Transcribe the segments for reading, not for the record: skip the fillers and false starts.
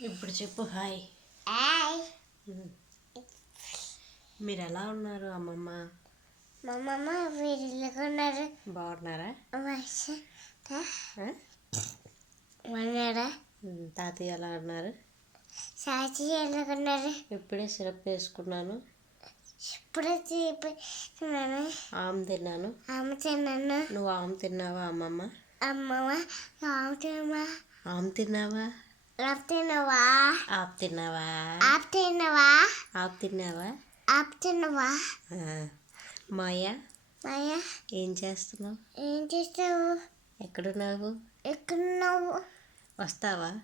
ఇప్పుడు చెప్పు హాయ్. మీరు ఎలా ఉన్నారు అమ్మమ్మ? మా అమ్మమ్మ వీళ్ళున్నారు. బాగున్నారా? బాగున్నారా? తాతయ్య ఎలా ఉన్నారు? సాచి ఎలాగున్నారు? ఇప్పుడే సిరప్ వేసుకున్నాను. ఇప్పుడే తీసుకున్నాను. ఆమ్ తిన్నాను. ఆమె తిన్నాను. నువ్వు ఆమ్ తిన్నావా అమ్మమ్మ? అమ్మమ్మ ఆమె తిన్నావా? ఆమ్ తిన్నావా? ఆప్ తిన్నావా? ఆప్ తిన్నావా? ఆప్ తిన్నావా? ఆప్ తిన్నావా? ఆప్ తిన్నావా? మాయా మాయా ఏం చేస్తున్నావు? ఏం చేస్తావు? ఎక్కడున్నావు? ఎక్కడున్నావు? వస్తావా?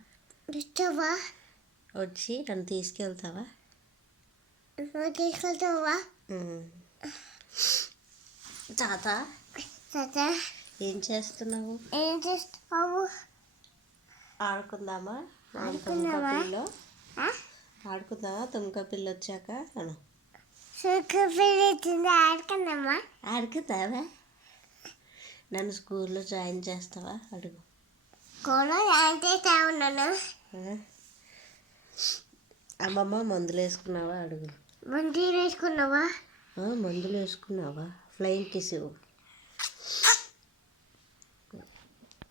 వస్తావా? వచ్చి నన్ను తీసుకెళ్తావా? తీసుకెళ్తావా? తాత తాత ఏం చేస్తున్నావు? ఏం చేస్తావు? ఆడుకుందామా? ఆడుకుందామా? ఆడుకుందామా? తుమ్క పిల్ల వచ్చాక అను. ఆడుకుందామా? ఆడుకుందామా? నన్ను స్కూల్లో జాయిన్ చేస్తావా? అడుగు. స్కూల్లో జాయిన్ చేస్తావు నన్ను? అమ్మమ్మ మందులు వేసుకున్నావా? అడుగు. మందులు వేసుకున్నావా? మందులు వేసుకున్నావా? ఫ్లయింగ్ కిస్ ఇవ్వు.